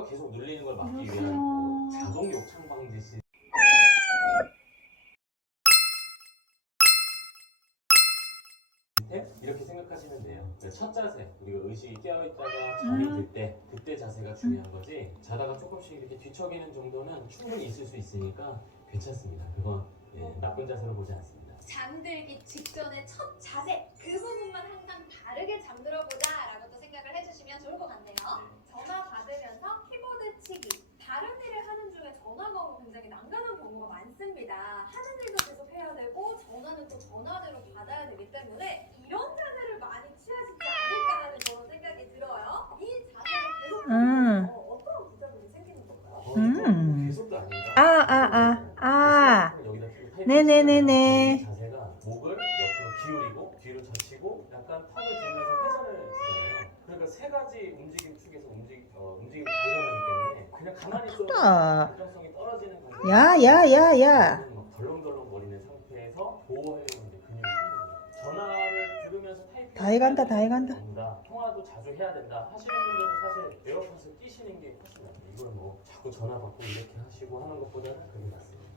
큐가 계속 눌리는 걸 막기 위한 뭐 자동 욕창 방지 시 이렇게 생각하시면 돼요. 그첫 자세, 우리가 의식이 깨어있다가 잠이 음. 들 때, 그때 자세가 중요한 거지. 자다가 조금씩 이렇게 뒤척이는 정도는 충분히 있을 수 있으니까 괜찮습니다. 그건 예, 나쁜 자세로 보지 않습니다. 잠들기 직전의 첫 자세 그 부분만 항상 바르게 잠들어 보자라고 또 생각을 해주시면 좋을 것 같네요. 전화 받으면서 키보드 치기 다른 일을 하는 중에 전화가 오면 굉장히 난감한 경우가 많습니다. 하는 일도 계속 해야 되고 전화는 또 전화대로 받아야 되기 때문에 이런 자세를 많이 취하시지 않을까라는 그런 생각이 들어요. 이 자세를 계속 음. 하면서 어떤 부작용이 생기는 건가요? 어, 음. 계속도? 아, 아, 아, 아. 여기다 끼고 타이핑 네네네네. 치는 자세가 목을 옆으로 기울이고 뒤로 젖히고 약간 턱을 들면서 회전을 주잖아요. 그러니까 세 가지 움직임 축에서 움직 어, 일어나기 때문에 그냥 가만히 있어도 크다. 안정성이 떨어지는 관계. 야, 야, 야, 야. 막 덜렁덜렁 거리는 상태 보호하려고 이제 근육이. 전화를 들으면서 타이핑 다 해 간다, 다 해 간다. 된다. 통화도 자주 해야 된다 하시는 분들은 사실 에어팟을 끼시는 게 훨씬 낫요 이걸 뭐 자꾸 전화 받고 이렇게 하시고 하는 것보다는 그게 낫습니다.